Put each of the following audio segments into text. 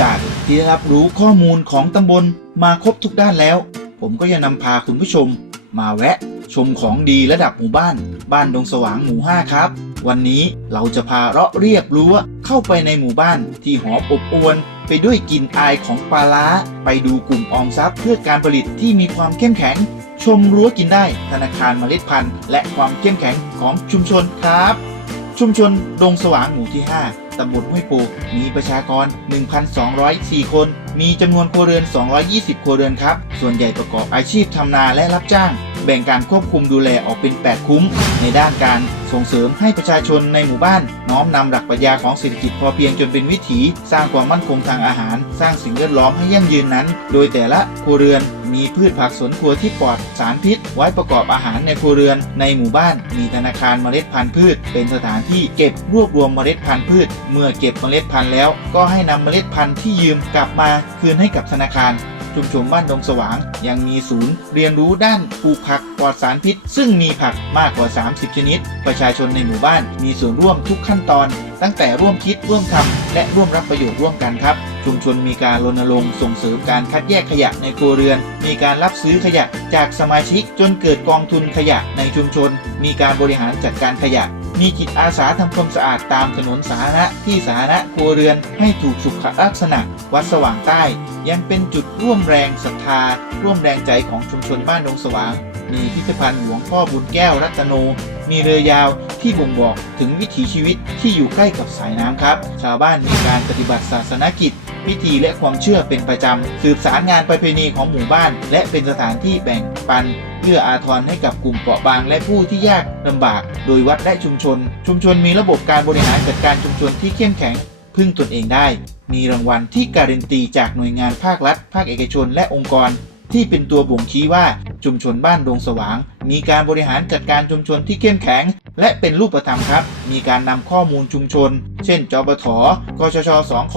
จากที่ได้รับรู้ข้อมูลของตำบลมาครบทุกด้านแล้ว ผมก็จะนำพาคุณผู้ชม มาแวะ ชมของดีระดับหมู่บ้าน บ้านดงสว่างหมู่ 5 ครับ วันนี้เราจะพาเลาะเรียบรั้วเข้าไปในหมู่บ้านที่หอมอบอวลไปด้วยกลิ่นอายของปลาล้า ไปดูกลุ่มออมทรัพย์เพื่อการผลิตที่มีความเข้มแข็ง ชมรั้วกินได้ธนาคารเมล็ดพันธุ์ และความเข้มแข็งของชุมชนครับ ชุมชนดงสว่างหมู่ที่ 5 ตำบลห้วยโปูมีประชากร 1,204 คน มีจำนวนครัวเรือน 220 ครัวเรือนครับ ส่วนใหญ่ประกอบอาชีพทำนาและรับจ้าง แบ่งการควบคุมดูแลออกเป็น 8 คุ้ม ในด้านการส่งเสริมให้ประชาชนในหมู่บ้าน น้อมนำหลักปรัชญาของเศรษฐกิจพอเพียงจนเป็นวิถี สร้างความมั่นคงทางอาหาร สร้างสิ่งแวดล้อมให้ยั่งยืนนั้น โดยแต่ละครัวเรือน มีพืชผักสวนครัวที่ปลอดสารพิษ ไว้ประกอบอาหารในครัวเรือน ในหมู่บ้านมีธนาคารเมล็ดพันธุ์พืช เป็นสถานที่เก็บรวบรวมเมล็ดพันธุ์พืช เมื่อเก็บเมล็ดพันธุ์แล้ว ก็ให้นำเมล็ดพันธุ์ที่ยืมกลับมาคืนให้กับธนาคารชุมชนบ้านดงสว่างยังมีศูนย์ เรียนรู้ด้านปลูกผักปลอดสารพิษ ซึ่งมีผักมากกว่า 30 ชนิด ประชาชนในหมู่บ้านมีส่วนร่วมทุกขั้นตอน ตั้งแต่ร่วมคิดร่วมทำและร่วมรับประโยชน์ร่วมกันครับ ชุมชนมีการรณรงค์ส่งเสริมการคัดแยกขยะในครัวเรือน มีการรับซื้อขยะจากสมาชิกจนเกิดกองทุนขยะในชุมชน มีการบริหารจัดการขยะ มีจิตอาสาทำความสะอาดตามถนนสาธารณะที่สาธารณะครัวเรือนให้ถูกสุขลักษณะ วัดสว่างใต้ ยังเป็นจุดร่วมแรงศรัทธา ร่วมแรงใจของชุมชนบ้านดงสว่างมีพิพิธภัณฑ์หลวงพ่อบุญแก้วรัตโน มีเรือยาวที่บ่งบอกถึงวิถีชีวิตที่อยู่ใกล้กับสายน้ำครับ ชาวบ้านมีการปฏิบัติศาสนกิจพิธีและความเชื่อเป็นประจำ สืบสารงานประเพณีของหมู่บ้าน และเป็นสถานที่แบ่งปันเพื่ออาทรให้กับกลุ่มเปราะบางและผู้ที่ยากลำบาก โดยวัดและชุมชน ชุมชนมีระบบการบริหารจัดการชุมชนที่เข้มแข็ง พึ่งตนเองได้ มีรางวัลที่การันตีจากหน่วยงานภาครัฐ ภาคเอกชน และองค์กร ที่เป็นตัวบ่งชี้ว่าชุมชนบ้านดงสว่าง มีการบริหารจัดการชุมชนที่เข้มแข็ง และเป็นรูปธรรมครับ มีการนำข้อมูลชุมชน เช่นจปทกชชสองค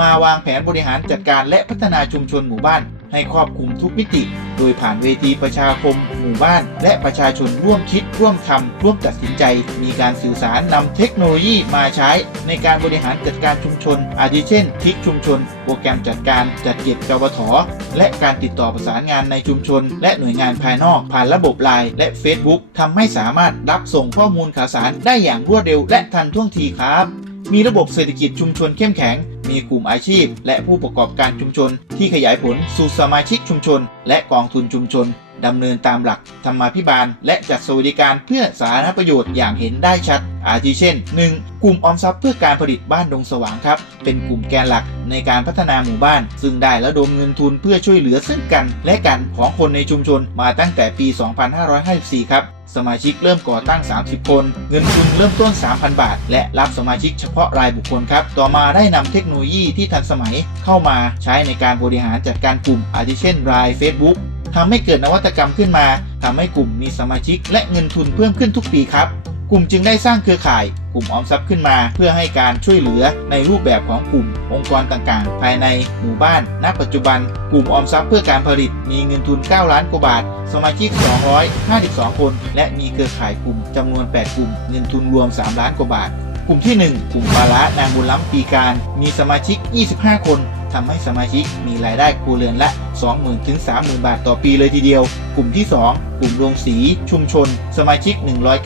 มาวางแผนบริหารจัดการและพัฒนาชุมชนหมู่บ้าน ให้ครอบคลุมทุกมิติ ดยผ่านเวทีประชาคม หมู่บ้าน และประชาชนร่วมคิดร่วมทำร่วมตัดสินใจ มีการสื่อสารนำเทคโนโลยีมาใช้ ในการบริหารจัดการชุมชน อาทิเช่น ทิกชุมชน โปรแกรมจัดการจัดเก็บจปทและการติดต่อประสานงานในชุมชน และหน่วยงานภายนอก ผ่านระบบไลน์และ Facebook ทำให้สามารถรับส่งข้อมูลข่าวสารได้อย่างรวดเร็วและทันท่วงทีครับ มีระบบเศรษฐกิจชุมชนเข้มแข็ง มีกลุ่มอาชีพ และผู้ประกอบการชุมชน ที่ขยายผลสู่สมาชิกชุมชน และกองทุนชุมชนดำเนินตามหลักธรรมาภิบาล และจัดสวัสดิการเพื่อสาธารณประโยชน์อย่างเห็นได้ชัด อาทิเช่น 1. กลุ่มออมทรัพย์เพื่อการผลิตบ้านดงสว่างครับ เป็นกลุ่มแกนหลักในการพัฒนาหมู่บ้าน ซึ่งได้ระดมเงินทุนเพื่อช่วยเหลือซึ่งกัน และกันของคนในชุมชนมาตั้งแต่ปี 2554 ครับ สมาชิกเริ่มก่อตั้ง 30 คน เงินทุนเริ่มต้น 3,000 บาท และรับสมาชิกเฉพาะรายบุคคลครับ ต่อมาได้นำเทคโนโลยีที่ทันสมัยเข้ามาใช้ในการบริหารจัดการกลุ่ม อาทิเช่น ราย Facebook ทำให้เกิดนวัตกรรมขึ้นมาทำให้กลุ่มมีสมาชิกและเงินทุนเพิ่มขึ้นทุกปีครับ กลุ่มจึงได้สร้างเครือข่าย กลุ่มออมทรัพย์ขึ้นมา เพื่อให้การช่วยเหลือในรูปแบบของกลุ่มองค์กรต่างๆ ภายในหมู่บ้าน ณ ปัจจุบัน กลุ่มออมทรัพย์เพื่อการผลิตมีเงินทุน 9 ล้านกว่าบาท สมาชิก 252 คน และมีเครือข่ายกลุ่มจำนวน 8 กลุ่ม เงินทุนรวม 3 ล้านกว่าบาท กลุ่มที่ 1 กลุ่มปลาระนางบุญล้ำปีการ มีสมาชิก 25 คน ทำให้สมาชิกมีรายได้ครัวเรือนละ 20,000ถึง30,000 บาทต่อปีเลยทีเดียว กลุ่มที่ 2 กลุ่มโรงสี ชุมชน สมาชิก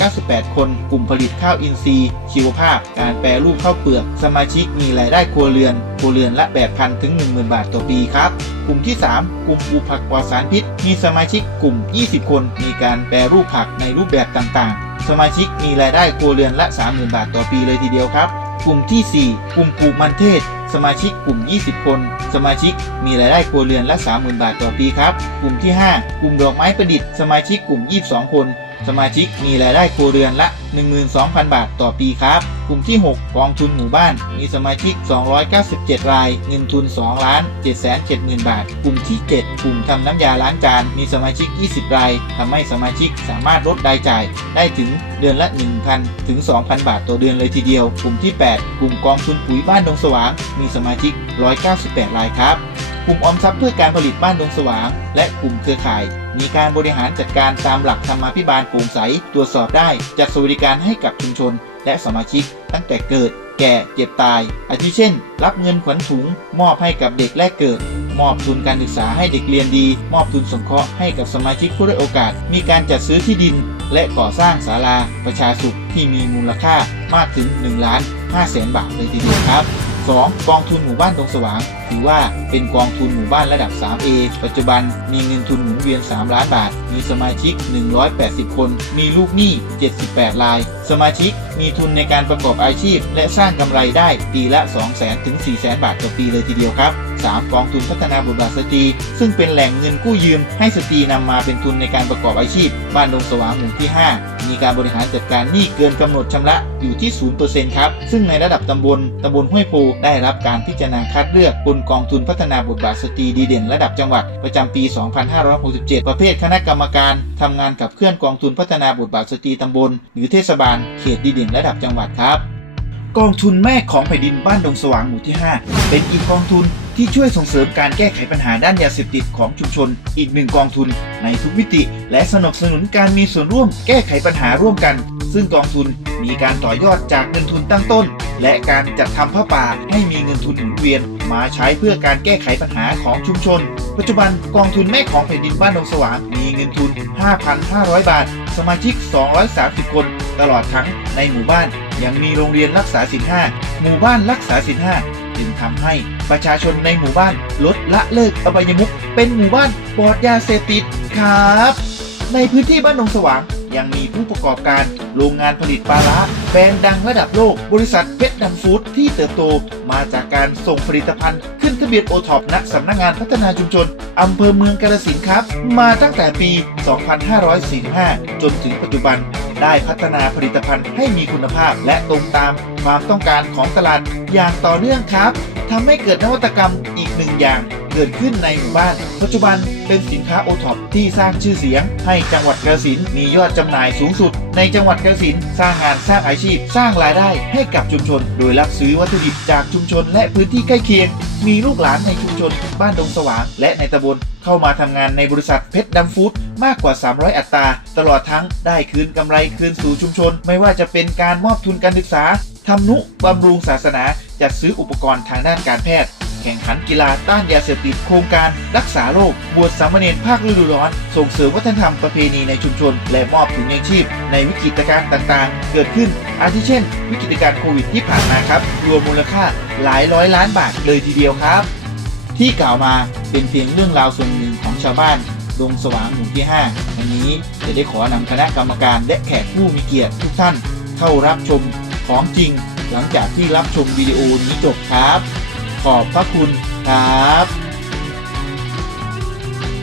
198 คน กลุ่มผลิตข้าวอินทรีย์ชีวภาพ การแปรรูปข้าวเปลือก สมาชิกมีรายได้ครัวเรือนครัวเรือนละ 8,000ถึง10,000 บาทต่อปีครับกลุ่มที่ 3 กลุ่มปลูกผักปลอดสารพิษ มีสมาชิกกลุ่ม 20 คน มีการแปรรูปผักในรูปแบบต่างๆ สมาชิกมีรายได้ครัวเรือนละ 30,000 บาทต่อปีเลยทีเดียวครับ กลุ่มทีสี่4 กลุ่มปลูกมันเทศ สมาชิกกลุ่ม 20 คน สมาชิกมีรายได้ครัวเรือนละ 30,000 บาทต่อปีครับ กลุ่มที่ 5 กลุ่มดอกไม้ประดิษฐ์ สมาชิกกลุ่ม 22 คน สมาชิกมีรายได้ครัวเรือนละ 12,000 บาทต่อปีครับ กลุ่มที่ 6 กองทุนหมู่บ้าน มีสมาชิก 297 ราย เงินทุน 2 ล้าน 770,000 บาท กลุ่มที่ 7 กลุ่มทำน้ำยาล้างจาน มีสมาชิก 20 ราย ทำให้สมาชิกสามารถลดรายจ่าย ได้ถึงเดือนละ 1,000 ถึง 2,000 บาทต่อเดือนเลยทีเดียว กลุ่มที่ 8 กลุ่มกองทุนปุ๋ยบ้านดงสว่าง มีสมาชิก 198 รายครับ กลุ่มออมทรัพย์เพื่อการผลิตบ้านดงสว่าง และกลุ่มเครือข่าย มีการบริหารจัดการตามหลักธรรมาภิบาลโปร่งใส ตรวจสอบได้ จัดสวัสดิการให้กับชุมชน และสมาชิก ตั้งแต่เกิด แก่ เจ็บตาย อาทิเช่น รับเงินขวัญถุง มอบให้กับเด็กแรกเกิด มอบทุนการศึกษาให้เด็กเรียนดี มอบทุนสงเคราะห์ให้กับสมาชิกผู้ได้อยโอกาส มีการจัดซื้อที่ดิน และก่อสร้างศาลาประชาสุขที่มีมูลค่ามากถึง1ล้าน5แสนบาทเลยทีเดียวครับ 2. กองทุนหมู่บ้านดงสว่างถือว่าเป็นกองทุนหมู่บ้านระดับ 3A ปัจจุบันมีเงินทุนหมุนเวียน 3 ล้านบาท มีสมาชิก 180 คน มีลูกหนี้ 78 ราย สมาชิกมีทุนในการประกอบอาชีพ และสร้างกำไรได้ปีละ 200,000ถึง400,000 บาทต่อปีเลยทีเดียวครับ 3. กองทุนพัฒนาบทบาทสตรี ซึ่งเป็นแหล่งเงินกู้ยืม ให้สตรีนำมาเป็นทุนในการประกอบอาชีพ บ้านดงสว่างหมู่ที่ 5 มีการบริหารจัดการหนี้เกินกำหนดชำระอยู่ที่ 0%ครับ ซึ่งในระดับตำบลตำบลห้วยโพได้รับการพิจารณาคัดเลือกบนกองทุนพัฒนาบทบาทสตรีดีเด่นระดับจังหวัดประจำปี 2567 ประเภทคณะกรรมการทำงานกับเคลื่อนกองทุนพัฒนาบทบาทสตรีตำบล หรือเทศบาลเขตดีเด่นระดับจังหวัดครับ กองทุนแม่ของแผ่นดินบ้านดงสว่างหมู่ที่ 5 เป็นอีกกองทุนที่ช่วยส่งเสริมการแก้ไขปัญหาด้านยาเสพติดของชุมชน อีกหนึ่งกองทุนในทุกมิติ และสนับสนุนการมีส่วนร่วมแก้ไขปัญหาร่วมกัน ซึ่งกองทุนมีการต่อยอดจากเงินทุนตั้งต้น และการจัดทำผ้าป่าให้มีเงินทุนหมุนเวียน มาใช้เพื่อการแก้ไขปัญหาของชุมชน ปัจจุบันกองทุนแม่ของแผ่นดินบ้านดงสว่างมีเงินทุน 5,500 บาท สมาชิก 230 คน ตลอดทั้งในหมู่บ้านยังมีโรงเรียนรักษาศีลห้าหมู่บ้านรักษาศีลห้าจึงทำให้ประชาชนในหมู่บ้านลดละเลิกอบายมุขเป็นหมู่บ้านปลอดยาเสพติดครับ ในพื้นที่บ้านดงสว่างยังมีผู้ประกอบการโรงงานผลิตปลาร้า รนด์ดังระดับโลก บริษัทเพชรดำฟู้ดที่เติบโตมาจากการส่งผลิตภัณฑ์ ขึ้นทะเบียนโอท็อปณสำนักงานพัฒนาชุมชนอำเภอเมืองกาฬสินธุ์ครับ มาตั้งแต่ปี 2545 จนถึงปัจจุบัน ได้พัฒนาผลิตภัณฑ์ให้มีคุณภาพและตรงตามความต้องการของตลาดอย่างต่อเนื่องครับทำให้เกิดนวัตกรรมอีกหนึ่งอย่างเกิดขึ้นในหมู่บ้าน ปัจจุบัน เป็นสินค้าโอท็อปที่สร้างชื่อเสียง ให้จังหวัดกาฬสินมียอดจำหน่ายสูงสุด ในจังหวัดกาฬสินสร้างงานสร้างอาชีพ สร้างรายได้ให้กับชุมชน โดยรับซื้อวัตถุดิบจากชุมชน และพื้นที่ใกล้เคียง มีลูกหลานในชุมชน บ้านดงสว่างและในตำบลเข้ามาทำงานในบริษัทเพชรดำฟู้ดมากกว่า 300 อัตราตลอดทั้งได้คืนกำไรคืนสู่ชุมชน ไม่ว่าจะเป็นการมอบทุนการศึกษาทำนุบำรุงศาสนาจัดซื้ออุปกรณ์ทางด้านการแพทย์ แข่งขันกีฬาต้านยาเสพติดโครงการรักษาโรคบวชสามเณรภาคฤดูร้อน ส่งเสริมวัฒนธรรมประเพณีในชุมชน และมอบถุงยังชีพ ในวิกฤตการณ์ต่างๆ เกิดขึ้น อาทิเช่น วิกฤตการณ์โควิดที่ผ่านมาครับ รวมมูลค่าหลายร้อยล้านบาทเลยทีเดียวครับ ที่กล่าวมาเป็นเพียงเรื่องราวส่วนหนึ่งของชาวบ้านดงสว่างหมู่ที่5วันนี้จะได้ขอนำคณะกรรมการและแขกผู้มีเกียรติทุกท่าน เข้ารับชมของจริง หลังจากที่รับชมวิดีโอนี้จบครับ ขอบพระคุณครับ